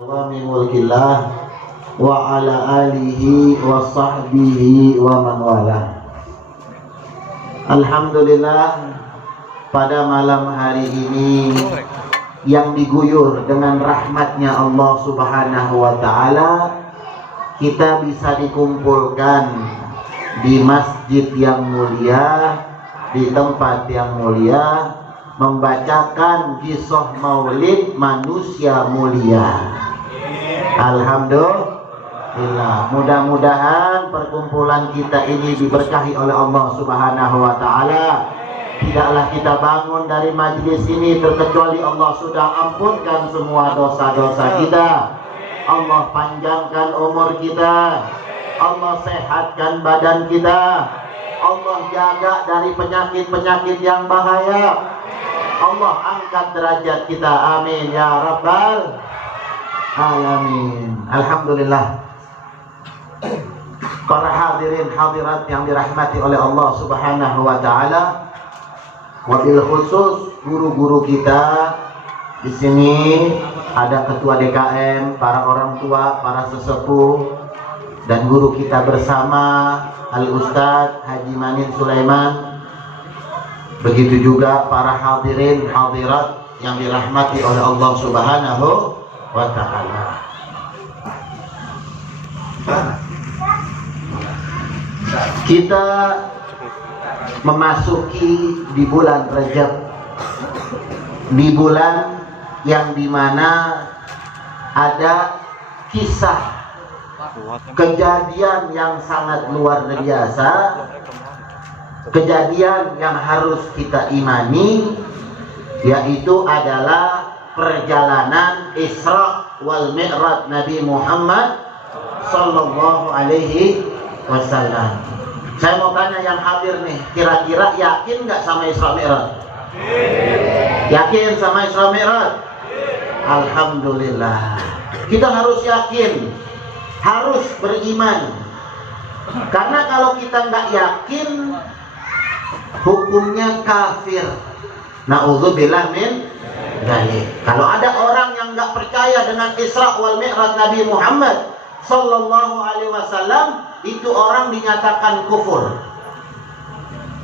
Wa min mulkillah wa ala alihi wa sahbihi wa man wala. Alhamdulillah, pada malam hari ini yang diguyur dengan rahmatnya Allah Subhanahu wa ta'ala, kita bisa dikumpulkan di masjid yang mulia, di tempat yang mulia, membacakan kisah maulid manusia mulia. Alhamdulillah, mudah-mudahan perkumpulan kita ini diberkahi oleh Allah Subhanahu wa ta'ala. Tidaklah kita bangun dari majlis ini terkecuali Allah sudah ampunkan semua dosa-dosa kita. Allah panjangkan umur kita, Allah sehatkan badan kita, Allah jaga dari penyakit-penyakit yang bahaya, Allah angkat derajat kita, amin ya rabbal alamin. Alhamdulillah, para hadirin hadirat yang dirahmati oleh Allah Subhanahu wa ta'ala, wabil khusus guru-guru kita di sini, ada ketua DKM, para orang tua, para sesepuh, dan guru kita bersama Al-Ustadz Haji Manin Sulaiman. Begitu juga para hadirin hadirat yang dirahmati oleh Allah Subhanahu wa ta'ala. Kita memasuki di bulan Rajab, di bulan yang dimana ada kisah kejadian yang sangat luar biasa, kejadian yang harus kita imani, yaitu adalah perjalanan Isra wal Mi'raj Nabi Muhammad sallallahu alaihi wasallam. Saya mau tanya yang hadir nih, kira-kira yakin nggak sama Isra Mi'raj? Yakin sama Isra Mi'raj? Alhamdulillah. Kita harus yakin, harus beriman. Karena kalau kita nggak yakin, hukumnya kafir. Na'udzubillah min dzalik. Kalau ada orang yang nggak percaya dengan Isra wal Mi'raj Nabi Muhammad sallallahu alaihi wasallam, itu orang dinyatakan kufur.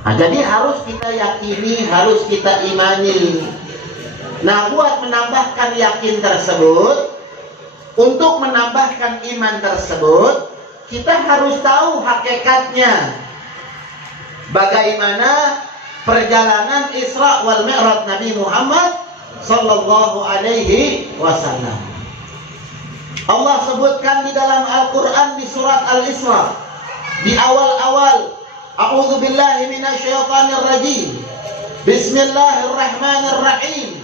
Nah, jadi harus kita yakini, harus kita imani. Nah, buat menambahkan yakin tersebut, untuk menambahkan iman tersebut, kita harus tahu hakikatnya. Bagaimana perjalanan Isra wal Mi'raj Nabi Muhammad sallallahu alaihi wasallam. Allah sebutkan di dalam Al-Quran di surat Al-Isra, di awal-awal, a'udzu billahi minasyaitonir rajim, bismillahirrahmanirrahim,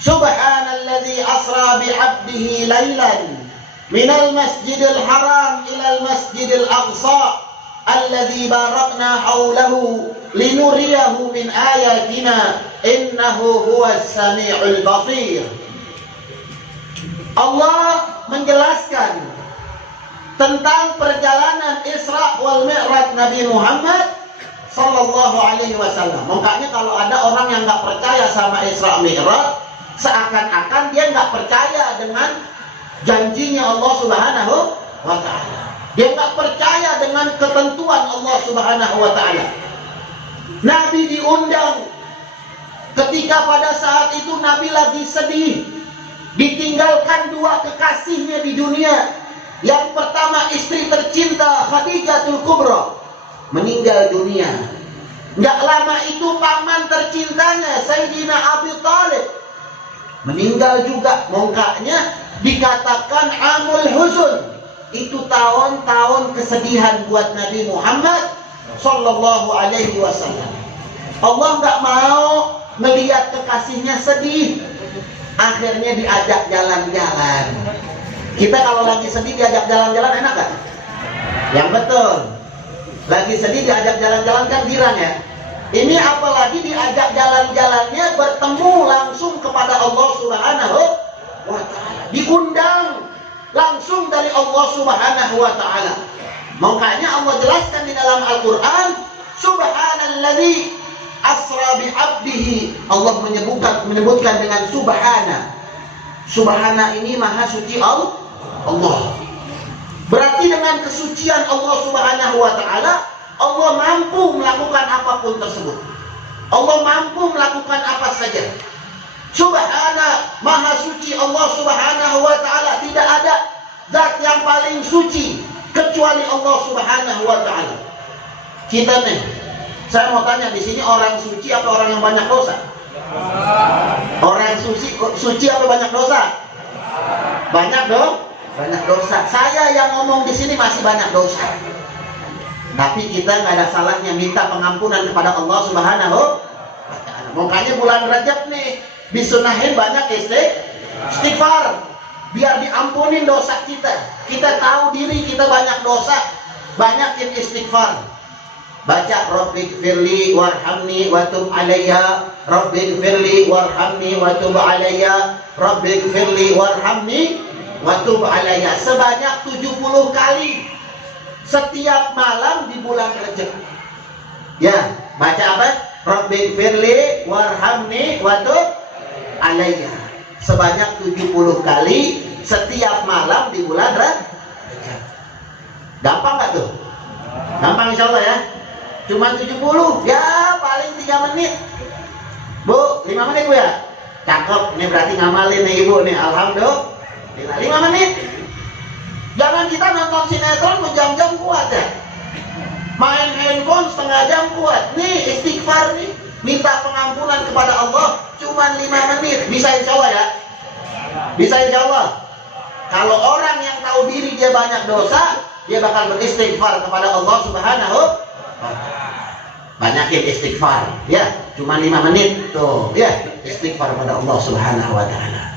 subhanalladzi asra bi'abdihi lailan minal masjidil haram ilal masjidil aqsa alladzi barakna haulahu linuriyahu min ayatina innahu huwas sami'ul basir. Allah menjelaskan tentang perjalanan Isra wal Mi'raj Nabi Muhammad sallallahu alaihi wasallam. Makanya kalau ada orang yang nggak percaya sama Isra Mi'raj, seakan-akan dia nggak percaya dengan janjinya Allah Subhanahu wa ta'ala. Dia nggak percaya dengan ketentuan Allah Subhanahu wa ta'ala. Nabi diundang ketika pada saat itu Nabi lagi sedih, ditinggalkan dua kekasihnya di dunia. Yang pertama, istri tercinta Khadijatul Kubra meninggal dunia. Nggak lama itu paman tercintanya Sayyidina Abi Thalib meninggal juga. Makanya dikatakan Amul Huzun, itu tahun-tahun kesedihan buat Nabi Muhammad sallallahu alaihi wasallam. Allah nggak mau melihat kekasihnya sedih. Akhirnya diajak jalan-jalan. Kita kalau lagi sedih diajak jalan-jalan enak gak? Yang betul. Lagi sedih diajak jalan-jalan kan girang ya. Ini apalagi diajak jalan-jalannya bertemu langsung kepada Allah Subhanahu wa ta'ala. Diundang langsung dari Allah Subhanahu wa ta'ala. Makanya Allah jelaskan di dalam Al-Quran, subhanalladzi asra bi'abdihi. Allah menyebutkan dengan subhana. Subhana ini maha suci Allah. Berarti dengan kesucian Allah Subhanahu wa ta'ala, Allah mampu melakukan apapun tersebut. Allah mampu melakukan apa saja. Subhana, maha suci Allah Subhanahu wa ta'ala. Tidak ada zat yang paling suci kecuali Allah Subhanahu wa ta'ala. Kita nih, saya mau tanya, di sini orang suci apa orang yang banyak dosa? Orang suci apa banyak dosa? Banyak dong, banyak dosa. Saya yang ngomong di sini masih banyak dosa. Tapi kita nggak ada salahnya minta pengampunan kepada Allah Subhanahu wa ta'ala. Makanya bulan Rajab nih disunahin banyak istighfar, biar diampunin dosa kita. Kita tahu diri kita banyak dosa, banyakin istighfar. Baca Rabbighfirli warhamni wa tub alayya, Rabbighfirli warhamni wa tub alayya, Rabbighfirli warhamni wa tub alayya, sebanyak 70 kali setiap malam di bulan Rajab. Ya, baca apa? Rabbighfirli warhamni wa tub alayya, sebanyak 70 kali setiap malam di bulan Rajab. Gampang gak tuh? Gampang insyaallah ya. Cuma 70, ya paling 3 menit. Bu, 5 menit Bu ya? Cakep, ini berarti ngamalin nih Ibu nih, alhamdulillah. 5 menit. Jangan kita nonton sinetron berjam-jam kuat ya. Main handphone setengah jam kuat. Nih istighfar nih, minta pengampunan kepada Allah cuma 5 menit. Bisa insya Allah ya? Bisa insya Allah. Kalau orang yang tahu diri dia banyak dosa, dia bakal beristighfar kepada Allah Subhanahu wa ta'ala. Banyakin istighfar ya, cuma 5 menit tuh ya, istighfar kepada Allah Subhanahu wa ta'ala.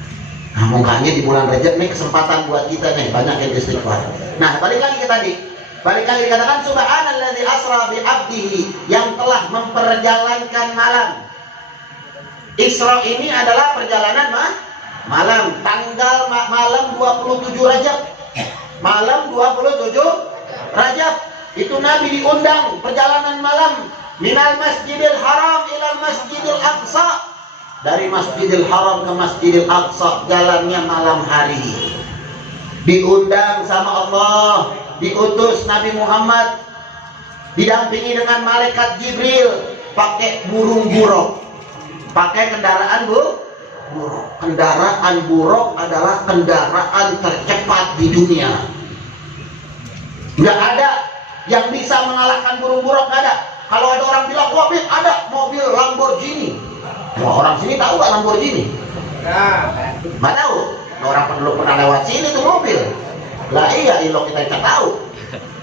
Nah, makanya di bulan Rajab nih kesempatan buat kita nih banyakin istighfar. Nah, balik lagi ke tadi. Balik lagi dikatakan subhanallazi asra bi 'abdihi, yang telah memperjalankan malam. Isra ini adalah perjalanan malam, tanggal malam 27 Rajab. Malam 27 Rajab itu Nabi diundang perjalanan malam, minal masjidil haram ilal masjidil aqsa, dari masjidil haram ke masjidil aqsa, jalannya malam hari. Diundang sama Allah, diutus Nabi Muhammad, didampingi dengan malaikat Jibril, pakai burung buruk, pakai kendaraan buruk. Kendaraan buruk adalah kendaraan tercepat di dunia. Nggak ada yang bisa mengalahkan burung buruk, nggak ada. Kalau ada orang bilang, wah ada mobil Lamborghini. Wah, orang sini tahu nggak Lamborghini? Nggak tahu. Orang perlu pernah lewat sini tuh mobil. Lah iya, ilok kita tidak tahu.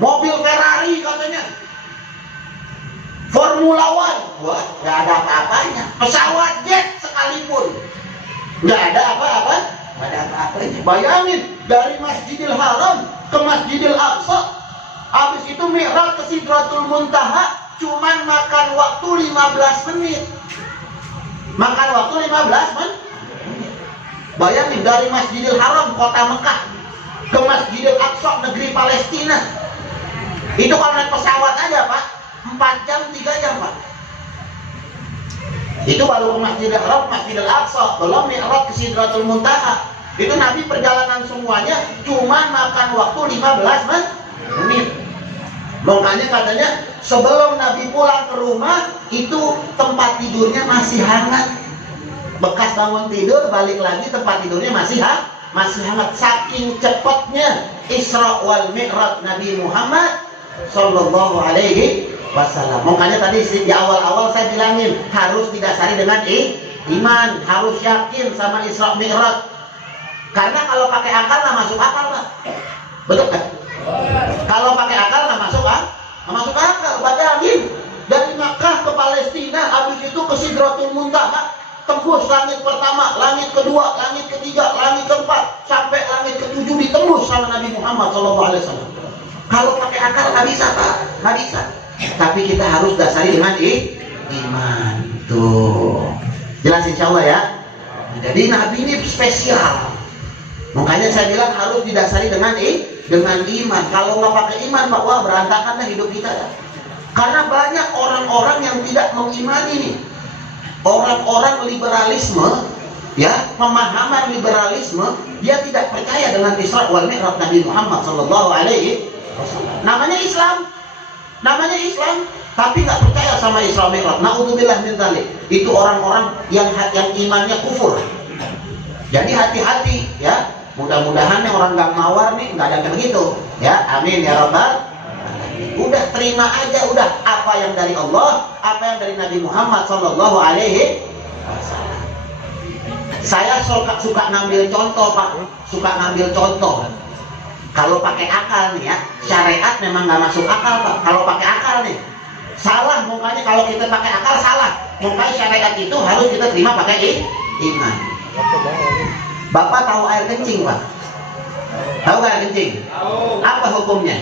Mobil Ferrari katanya, Formula One, wah nggak ada apa-apanya. Pesawat jet sekalipun, nggak ada apa-apa. Nggak ada apa-apanya. Bayangin, dari Masjidil Haram ke Masjidil Aqsa, habis itu Mi'raj ke Sidratul Muntaha, cuman makan waktu 15 menit. Makan waktu 15 menit. Bayangin, dari Masjidil Haram kota Mekah ke Masjidil Aqsa negeri Palestina, itu kalau naik pesawat aja Pak 4 jam 3 jam Pak. Itu baru ke Masjidil Haram, Masjidil Aqsa, belum Mi'raj ke Sidratul Muntaha. Itu Nabi perjalanan semuanya cuma makan waktu 15 menit. Makanya katanya sebelum Nabi pulang ke rumah, itu tempat tidurnya masih hangat. Bekas bangun tidur, balik lagi tempat tidurnya masih hangat. Saking cepatnya Isra wal Mi'raj Nabi Muhammad Sallallahu Alaihi Wasallam. Makanya tadi di awal-awal saya bilangin, harus didasari dengan iman, harus yakin sama Isra Mi'raj. Karena kalau pakai akal nggak masuk akal Pak. Betul kan? Kalau pakai akal nggak masuk akal. Bayangin, dari Makkah ke Palestina, habis itu ke Sidratul Muntaha, tembus langit pertama, langit kedua, langit ketiga, langit keempat, sampai langit ketujuh ditembus sama Nabi Muhammad SAW. Kalau pakai akal nggak bisa Pak, nggak bisa. Tapi kita harus dasari dengan iman. Tuh, jelas insya Allah ya. Jadi Nabi ini spesial. Makanya saya bilang harus didasari dengan iman. Kalau nggak pakai iman Pak, wah berantakan dah hidup kita ya. Karena banyak orang-orang yang tidak mengimani nih. Orang-orang liberalisme ya, pemahaman liberalisme, dia tidak percaya dengan Isra wal Mi'raj Nabi Muhammad sallallahu alaihi wasallam. Namanya Islam, tapi nggak percaya sama Isra Mi'raj. Naudzubillah min dzalik. Itu orang-orang yang imannya kufur. Jadi hati-hati ya. Mudah-mudahan nih orang gang mawar nih nggak ada kayak begitu. Ya, amin ya rabbal alamin. Udah terima aja, udah apa yang dari Allah, apa yang dari Nabi Muhammad sallallahu alaihi wasallam. Saya suka ngambil contoh, Pak. Suka ngambil contoh. Kalau pakai akal nih ya, syariat memang nggak masuk akal, Pak. Kalau pakai akal nih, salah mukanya. Kalau kita pakai akal salah. Mukanya syariat itu harus kita terima pakai iman. Bapak tahu air kencing, Pak? Tahu nggak air kencing? Apa hukumnya?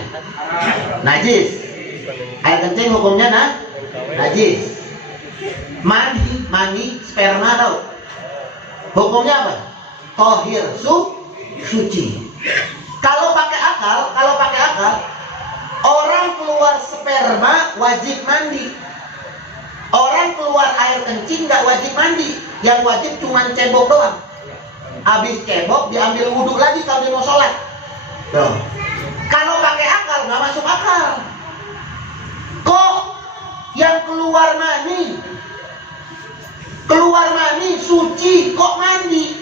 Najis. Air kencing hukumnya najis. Mani, sperma tahu? Hukumnya apa? Tohir, suci. Kalau pakai akal, orang keluar sperma wajib mandi. Orang keluar air kencing nggak wajib mandi. Yang wajib cuma cebok doang. Habis cebok diambil wudhu lagi kalau dia mau sholat. Tuh. Kalau pakai akal nggak masuk akal. Kok yang keluar mani suci kok mandi?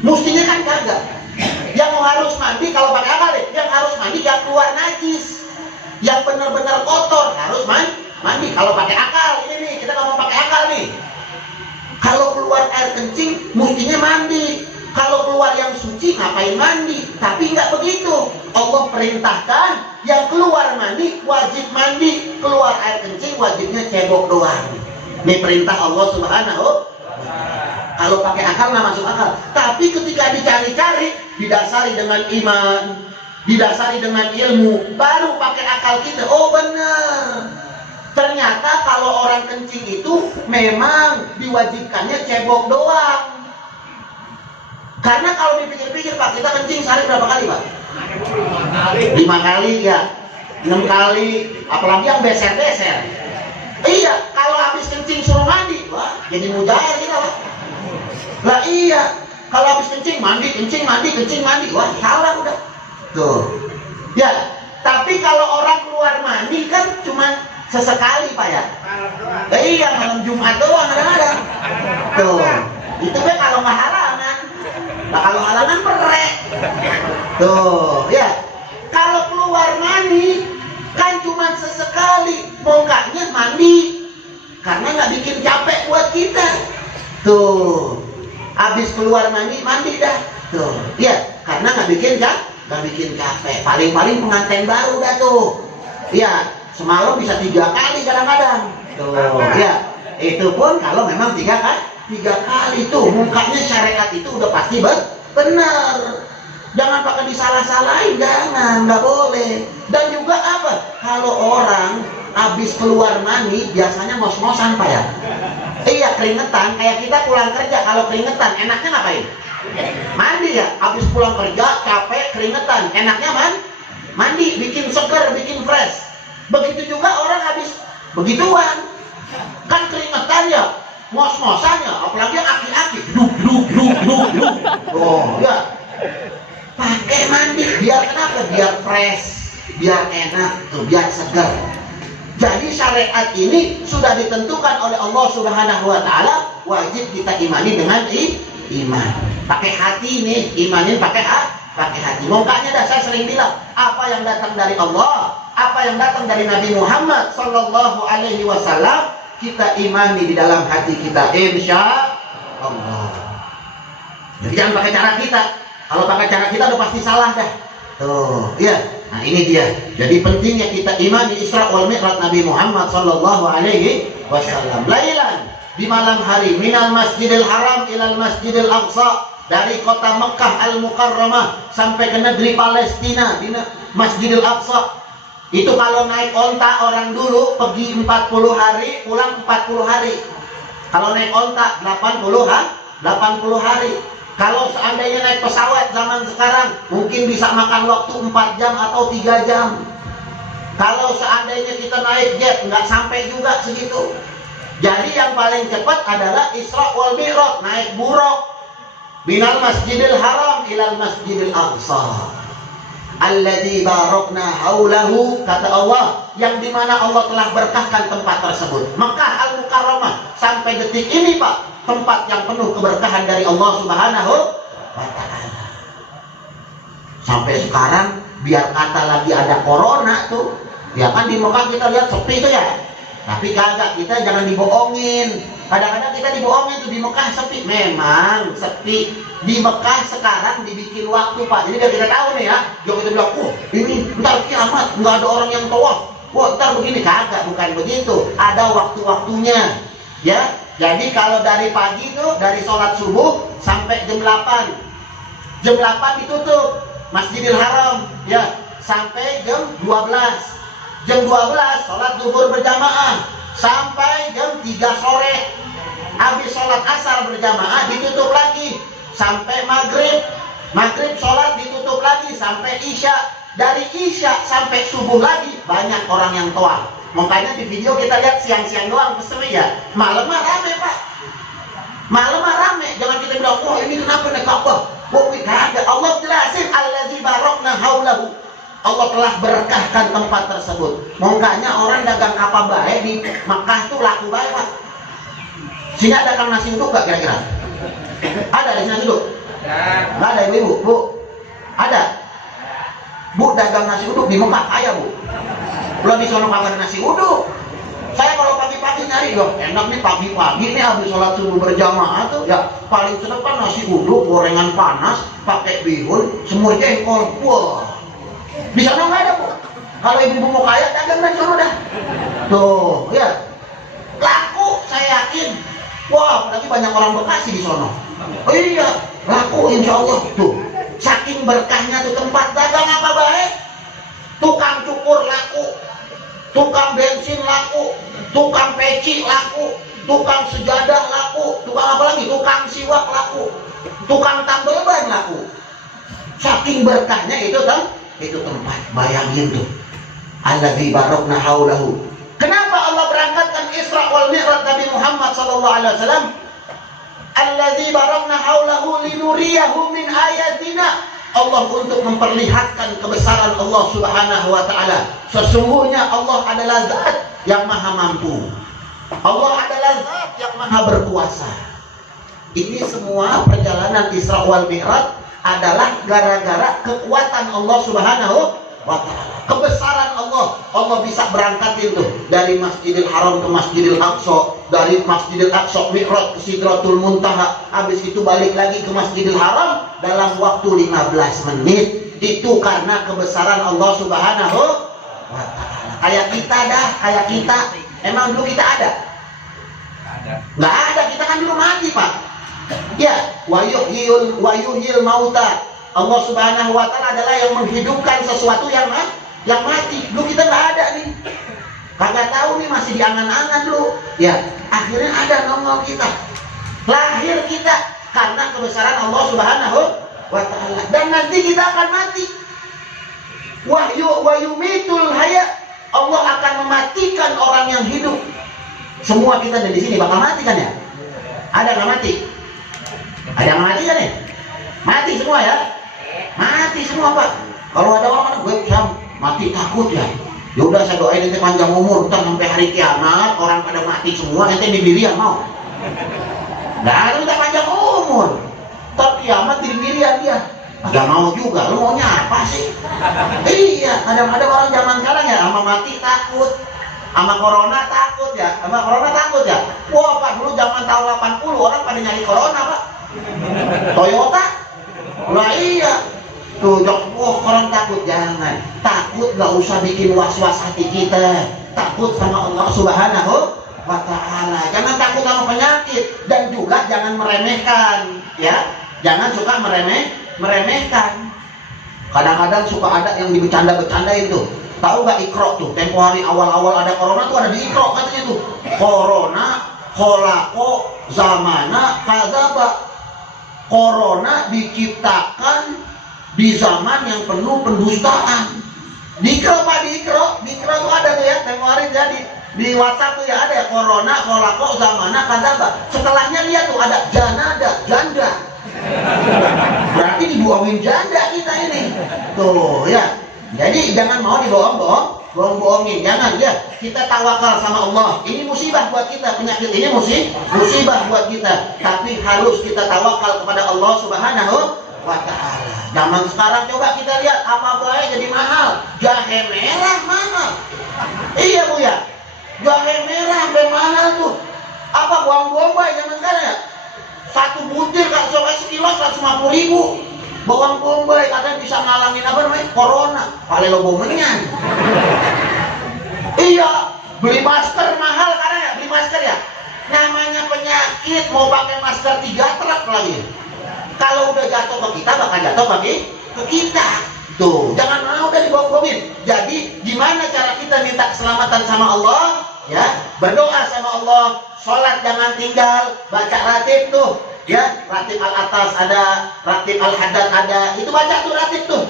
Mestinya kan kagak. Yang harus mandi kalau pakai akal deh, yang harus mandi yang keluar najis, yang benar-benar kotor harus mandi. Kalau pakai akal ini nih, kita nggak mau pakai akal nih. Kalau keluar air kencing mestinya mandi. Kalau keluar yang suci ngapain mandi? Tapi nggak begitu. Allah perintahkan yang keluar mandi wajib mandi, keluar air kencing wajibnya cebok doang. Ini perintah Allah Subhanahu. Kalau pakai akal nggak masuk akal. Tapi ketika dicari-cari, didasari dengan iman, didasari dengan ilmu, baru pakai akal kita. Oh benar. Ternyata kalau orang kencing itu memang diwajibkannya cebok doang. Karena kalau dipikir-pikir, Pak, kita kencing sehari berapa kali, Pak? 5 kali ya, 6 kali, apalagi yang beser-beser. Iya, kalau habis kencing suruh mandi, wah, jadi mujair kita, Pak. Lah iya, kalau habis kencing mandi, wah, salah udah. Tuh. Ya, tapi kalau orang keluar mandi kan cuma sesekali, Pak ya. Iya, malam Jumat doang kadang-kadang. Tuh, itu kan kalau nggak halangan. Nah kalau halangan perek. Tuh, ya. Kalau keluar mandi kan cuma sesekali, bongkaknya mandi. Karena nggak bikin capek buat kita. Tuh, habis keluar mandi dah. Tuh, ya. Karena nggak bikin capek. Paling-paling pengantin baru dah tuh. Ya. Semalam bisa 3 kali kadang-kadang. Tuh, ya. Itu pun kalau memang 3 kali tuh mukanya syariat itu udah pasti benar. Jangan pakai disalah-salahin, jangan, nggak boleh. Dan juga apa? Kalau orang habis keluar mandi biasanya ngos-ngosan, Pak ya. Iya, keringetan. Kayak kita pulang kerja kalau keringetan, enaknya ngapain? Mandi ya. Habis pulang kerja capek keringetan, enaknya mandi, bikin seger, bikin fresh. Begitu juga orang habis begituan, kan keringetan ya, ngos-ngosannya, apalagi yang aki-aki, duk. Oh ya, pakai mandi, biar kenapa? Biar fresh, biar enak, tuh, biar segar. Jadi syariat ini sudah ditentukan oleh Allah Subhanahu Wa Taala, wajib kita imani dengan iman. Pakai hati nih, imanin pakai hati. Makanya dah saya sering bilang, apa yang datang dari Allah, apa yang datang dari Nabi Muhammad sallallahu alaihi wasallam, kita imani di dalam hati kita, insya Allah. Jadi jangan pakai cara kita. Kalau pakai cara kita udah pasti salah dah. Tuh, iya. Nah, ini dia. Jadi pentingnya kita imani Isra wal Mi'raj Nabi Muhammad sallallahu alaihi wasallam. Lailan, di malam hari, minal Masjidil Haram ilal Masjidil Aqsa, dari kota Mekah Al-Mukarramah sampai ke negeri Palestina di Masjidil Aqsa. Itu kalau naik onta orang dulu pergi 40 hari, pulang 40 hari. Kalau naik onta 80 hari. Kalau seandainya naik pesawat zaman sekarang mungkin bisa makan waktu 4 jam atau 3 jam. Kalau seandainya kita naik jet nggak sampai juga segitu. Jadi yang paling cepat adalah Isra wal Mi'raj, naik buruk minal Masjidil Haram ilal Masjidil Aqsa alladzi barakna haulahu, kata Allah, yang dimana Allah telah berkahkan tempat tersebut. Mekah Al-Mukarramah sampai detik ini Pak, tempat yang penuh keberkahan dari Allah Subhanahu wa ta'ala. Sampai sekarang biar kata lagi ada corona tuh, ya kan di Mekah kita lihat sepi tuh ya. Tapi kagak, kita jangan dibohongin. Kadang-kadang kita dibohongin tuh di Mekah sepi. Memang sepi. Di Mekah sekarang dibikin waktu Pak. Jadi biar kita tahu nih ya. Jangan kita bilang, ini ntar kiamat nggak ada orang yang tawaf. Wah ntar begini. Kagak, bukan begitu. Ada waktu-waktunya. Ya. Jadi kalau dari pagi tuh, dari sholat subuh sampai jam 8. Jam 8 ditutup Masjidil Haram. Ya. Sampai jam 12. Jam 12 sholat zuhur berjamaah sampai jam 3 sore. Habis sholat asar berjamaah ditutup lagi sampai maghrib. Maghrib sholat ditutup lagi sampai isya. Dari isya sampai subuh lagi banyak orang yang tawaf. Makanya di video kita lihat siang-siang doang pasti ya. Malamnya rame Pak. Malamnya rame. Jangan kita bilang, wah ini kenapa naik Ka'bah? Wah ada. Allah jelasin allazi barakna haulahu. Allah telah berkahkan tempat tersebut. Makanya orang dagang apa baik di Makkah tuh laku baik Pak. Sini ada dagang nasi uduk gak kira-kira? Ada di nasi uduk? Nggak ada ibu-ibu? Bu? Ada? Bu dagang nasi uduk di Mekah? Ayah Bu? Belum di sono kagak nasi uduk. Saya kalau pagi-pagi nyari loh, enak nih pagi-pagi nih habis sholat subuh berjamaah tuh ya paling seneng kan nasi uduk, gorengan panas, pakai bihun, semur jengkol. Wah. Di sana nggak ada Bu. Kalau ibu-ibu mau kaya dagang dari sana dah. Tuh, ya. Laku saya yakin. Wah, apalagi banyak orang Bekasi di sana. Oh iya, laku insya Allah. Tuh, saking berkahnya tuh tempat dagang apa baik. Tukang cukur laku, tukang bensin laku, tukang peci laku, tukang sejadah laku, tukang apa lagi? Tukang siwak laku, tukang tambal ban laku. Saking berkahnya itu tempat, bayangin tuh. Alladzi barakna haulahu. Kenapa Allah berangkatkan Isra wal Mi'raj Nabi Muhammad sallallahu alaihi wasallam? Alladzi barakna haulahu linuriyahu min ayatina. Allah untuk memperlihatkan kebesaran Allah Subhanahu wa taala. Sesungguhnya Allah adalah zat yang maha mampu. Allah adalah zat yang maha berkuasa. Ini semua perjalanan Isra wal Mi'raj adalah gara-gara kekuatan Allah Subhanahu wa ta'ala. Kebesaran Allah. Allah bisa berangkatin tuh dari Masjidil Haram ke Masjidil Aqsa, dari Masjidil Aqsa Mi'raj ke Sidratul Muntaha, habis itu balik lagi ke Masjidil Haram dalam waktu 15 menit. Itu karena kebesaran Allah Subhanahu wa ta'ala. Kayak kita dah, kayak kita. Emang dulu kita ada? Nggak ada, kita kan dulu mati Pak. Ya, wa yuhyil mauta. Allah Subhanahu wa taala adalah yang menghidupkan sesuatu yang mati. Dulu kita nggak ada nih. Kagak tahu nih, masih di angan-angan dulu. Ya, akhirnya ada nongol kita. Lahir kita karena kebesaran Allah Subhanahu wa taala. Dan nanti kita akan mati. Wa yumitul haya. Allah akan mematikan orang yang hidup. Semua kita dari sini bakal mati kan ya? Ada nggak mati? Ada yang mati kan ya? Mati semua ya? Mati semua Pak. Kalau ada orang gue mati takut ya. Ya udah saya doain nanti panjang umur, ntar sampai hari kiamat orang pada mati semua, nanti diri yang mau. Nah, kita panjang umur. Ntar kiamat diri-dirian dia. Agak mau juga, lu maunya apa sih? Iya, ada orang zaman sekarang ya sama mati takut. Sama corona takut ya. Wah Pak, dulu zaman tahun 80 orang pada nyari corona Pak. Toyota. Nah iya. Tuh, orang takut, jangan. Takut gak usah bikin was-was hati kita. Takut sama Allah Subhanahu wa ta'ala. Jangan takut sama penyakit. Dan juga jangan meremehkan. Ya, jangan suka meremehkan. Kadang-kadang suka ada yang dibecanda-becandain tuh. Tahu gak Iqra tuh? Tempo hari awal-awal ada corona tuh ada di Iqra katanya tuh. Corona, kholaqo, zamana, kadzaba. Corona diciptakan di zaman yang penuh pendustaan. Di Iqra Pak, di Iqra tuh ada tuh ya, tempo hari jadi Di WhatsApp tuh ya ada ya, corona, kolako, zamana, kadaba. Setelahnya lihat tuh ada janada, janda. Berarti dibohongin janda kita ini. Tuh ya. Jadi jangan mau bohongin. Jangan ya. Kita tawakal sama Allah. Ini musibah buat kita, penyakit ini musibah buat kita. Tapi harus kita tawakal kepada Allah Subhanahu wa ta'ala. Zaman sekarang coba kita lihat apa baik jadi mahal. Jahe merah mahal. Iya Bu ya. Jahe merah sampai mahal tuh. Apa bawang bombay zaman sekarang ya? Satu butir kan sampai sekilo 150.000. Bawang bombay katanya bisa ngalangin apa namanya? Corona. Paling lo bomenyan. Iya, beli masker mahal karena ya, beli masker ya. Namanya penyakit mau pakai masker 3 truk lagi. Kalau udah jatuh ke kita bakal jatuh ke kita. Tuh, jangan mau udah dibohongin. Jadi, gimana cara kita minta keselamatan sama Allah? Ya, berdoa sama Allah, sholat jangan tinggal, baca ratib tuh. Ya, ratib al-atas ada, ratib al-haddad ada. Itu baca tuh ratib tuh.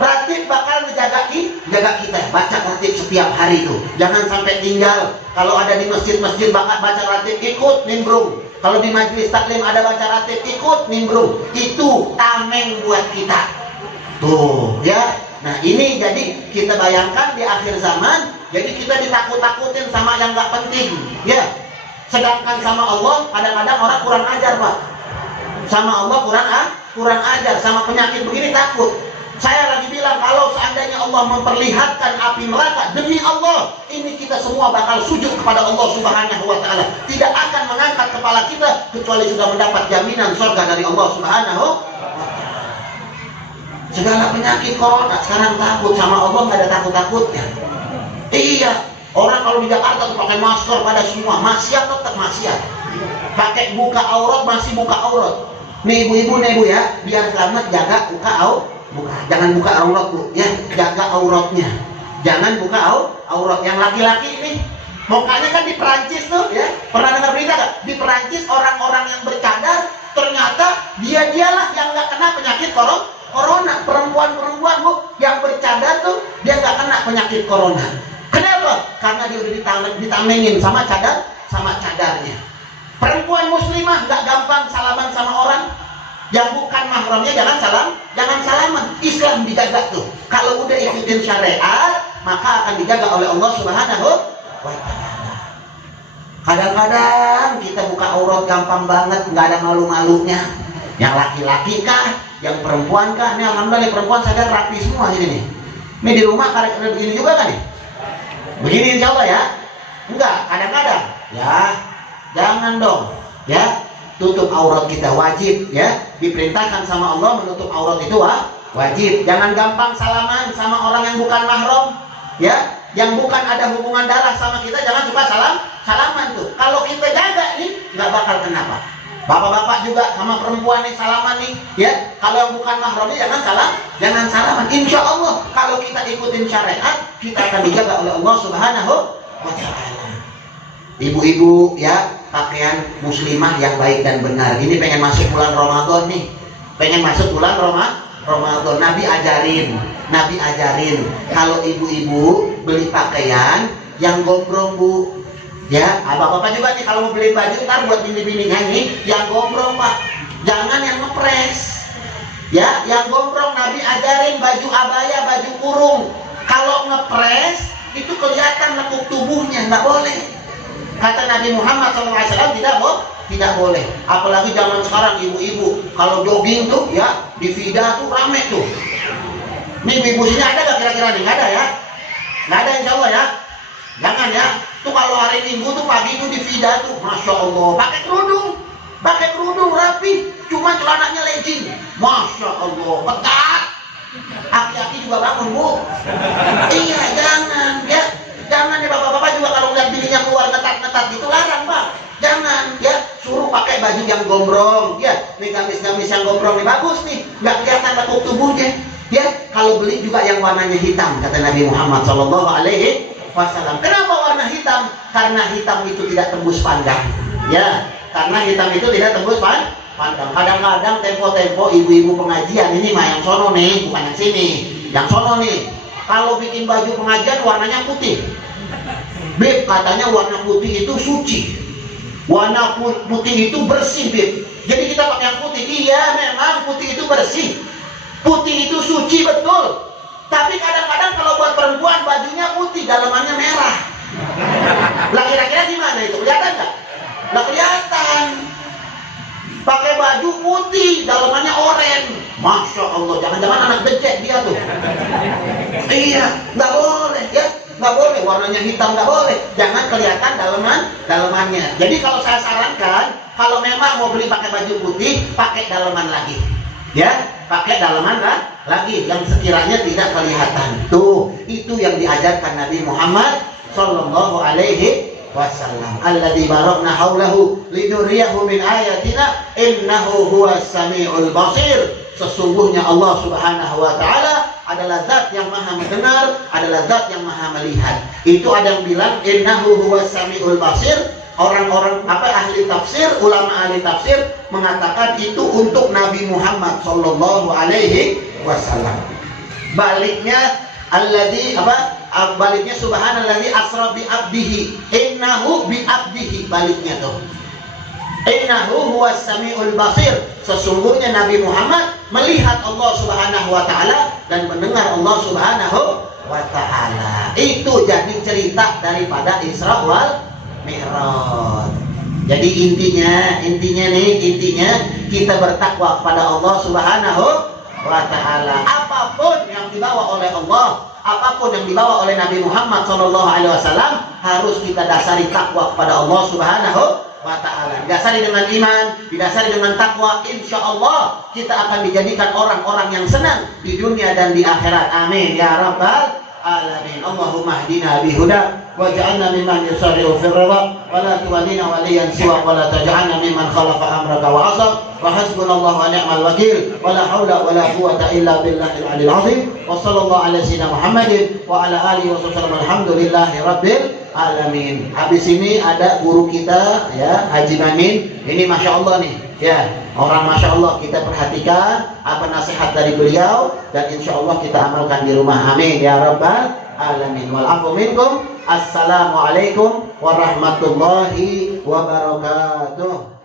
Ratib bakal menjaga kita. Baca ratib setiap hari tuh. Jangan sampai tinggal. Kalau ada di masjid-masjid baca ratib, ikut nimbrung. Kalau di majelis taklim ada baca ratib, ikut nimbrung. Itu tameng buat kita. Tuh, ya. Nah, ini jadi kita bayangkan di akhir zaman, jadi kita ditakut-takutin sama yang nggak penting. Ya. Sedangkan sama Allah kadang-kadang orang kurang ajar Pak. Sama Allah kurang ajar. Sama penyakit begini takut. Saya lagi bilang kalau seandainya Allah memperlihatkan api neraka, demi Allah ini kita semua bakal sujud kepada Allah Subhanahu wa ta'ala. Tidak akan mengangkat kepala kita kecuali sudah mendapat jaminan surga dari Allah Subhanahu wa ta'ala. Segala penyakit corona sekarang takut, sama Allah nggak ada takut-takutnya. Iya. Orang kalau di Jakarta tuh pakai masker pada semua, maksiat tetap maksiat. Pakai buka aurat masih buka aurat. Nih ibu-ibu nih Bu ya, biar selamat jaga jangan buka aurat Bu ya, jaga auratnya. Jangan buka aurat. Yang laki-laki ini, makanya kan di Perancis tuh ya, pernah dengar berita nggak? Di Perancis orang-orang yang bercadar ternyata dialah yang nggak kena penyakit corona. Perempuan-perempuan Bu yang bercadar tuh dia nggak kena penyakit corona. Kenapa? Karena dia udah ditamengin sama cadarnya. Perempuan muslimah nggak gampang salaman sama orang yang bukan mahramnya, jangan salaman. Islam dijaga tuh. Kalau udah ikutin syariat, maka akan dijaga oleh Allah Subhanahu wa ta'ala. Kadang-kadang kita buka aurat gampang banget, nggak ada malu-malunya. Yang laki-laki kah, yang perempuan kah? Ini alhamdulillah perempuan sadar rapi semua ini nih. Ini di rumah karena begini juga kan nih. Begini insya Allah ya. Enggak, kadang-kadang ya, jangan dong ya, tutup aurat kita wajib ya, diperintahkan sama Allah menutup aurat itu wajib. Jangan gampang salaman sama orang yang bukan mahram ya, yang bukan ada hubungan darah sama kita, jangan suka salaman tuh. Kalau kita jaga nih nggak bakal kenapa. Bapak-bapak juga sama perempuan nih salaman nih ya, kalau yang bukan mahramnya jangan salaman. Insya Allah kalau kita ikutin syariat, kita akan dijaga oleh Allah Subhanahu wa ta'ala. Ibu-ibu ya, pakaian muslimah yang baik dan benar. Ini pengen masuk bulan Ramadan nih, pengen masuk bulan Ramadan. Nabi ajarin kalau ibu-ibu beli pakaian yang gombrong Bu. Ya, bapak-bapak juga nih kalau mau beli baju ntar buat bini-bininya nih yang gombrong Pak, jangan yang ngepres. Ya, yang gombrong Nabi ajarin baju abaya, baju kurung. Kalau ngepres itu kelihatan lekuk tubuhnya, nggak boleh. Kata Nabi Muhammad SAW tidak boleh. Apalagi zaman sekarang ibu-ibu kalau jogging tuh ya di Vida tuh rame tuh. Nih ibu sini ada nggak kira-kira nih? Nggak ada ya? Nggak ada insya Allah ya. Jangan ya. Tuh kalau hari Minggu tuh pagi itu di Vida tuh, masya Allah, pakai kerudung rapi, cuma celananya legging, masya Allah, ketat. Aki-aki juga bangun Bu. Iya, jangan ya bapak-bapak juga kalau lihat bininya keluar ketat-ketat gitu larang Pak. Jangan ya, suruh pakai baju yang gombrong ya. Nih gamis-gamis yang gombrong nih bagus nih, nggak kelihatan lekuk tubuhnya. Ya, kalau beli juga yang warnanya hitam, kata Nabi Muhammad SAW. Kenapa warna hitam? Karena hitam itu tidak tembus pandang. Ya, karena hitam itu tidak tembus pandang. Kadang-kadang tempo-tempo ibu-ibu pengajian ini mah yang sono nih, bukan yang sini. Yang sono nih, kalau bikin baju pengajian warnanya putih. Beb, katanya warna putih itu suci, warna putih itu bersih, Beb. Jadi kita pakai yang putih. Iya, memang putih itu bersih, putih itu suci, betul. Tapi kadang-kadang kalau buat perempuan bajunya putih, dalamannya merah. Lah kira-kira gimana itu? Kelihatan nggak? Lah kelihatan. Pakai baju putih, dalamannya oranye. Masya Allah, jangan-jangan anak becek dia tuh. Iya, nggak boleh ya. Nggak boleh, warnanya hitam nggak boleh. Jangan kelihatan dalamannya. Jadi kalau saya sarankan, kalau memang mau beli pakai baju putih, pakai dalaman lagi. Ya, pakai dalaman lagi yang sekiranya tidak kelihatan. Tuh, itu yang diajarkan Nabi Muhammad sallallahu alaihi wasallam. Alladzi barakna haulahu linuriyahu min ayatina innahu huwas samiul basir. Sesungguhnya Allah Subhanahu wa taala adalah zat yang maha mendengar, adalah zat yang maha melihat. Itu ada yang bilang innahu huwas samiul basir. Orang-orang ahli tafsir, ulama ahli tafsir mengatakan itu untuk Nabi Muhammad sallallahu alaihi wasallam. Baliknya baliknya subhanallazi asra bi abdihi innahu bi abdihi, baliknya tuh innahu huwas samiul basir. Sesungguhnya Nabi Muhammad melihat Allah Subhanahu wa taala dan mendengar Allah Subhanahu wa taala. Itu jadi cerita daripada Isra wal Mi'raj. Jadi intinya kita bertakwa kepada Allah Subhanahu wa taala. Apapun yang dibawa oleh Allah, apapun yang dibawa oleh Nabi Muhammad SAW, harus kita dasari takwa kepada Allah Subhanahu wa taala. Didasari dengan iman, didasari dengan takwa, insya Allah kita akan dijadikan orang-orang yang senang di dunia dan di akhirat. Amin ya rabbal alamin. Allahumma hdina bihuda waj'alna mimman yusari'u fil ridha wa la tuwallina waliyan siwa wa la taj'alna mimman khalafa amraka wa 'asab wa hasbunallahu wa ni'mal wakeel wa la haula wa la quwwata illa billahil 'aliyyil 'azim wa sallallahu ala sayyidina Muhammadin wa ala alihi wa sallam. Alhamdulillahi rabbil alamin. Habis ini ada guru kita ya, Haji Mamin. Ini Masya Allah nih ya, orang Masya Allah. Kita perhatikan apa nasihat dari beliau dan insya Allah kita amalkan di rumah. Amin ya rabbal alamin. Wal afu minkum. Assalamualaikum warahmatullahi wabarakatuh.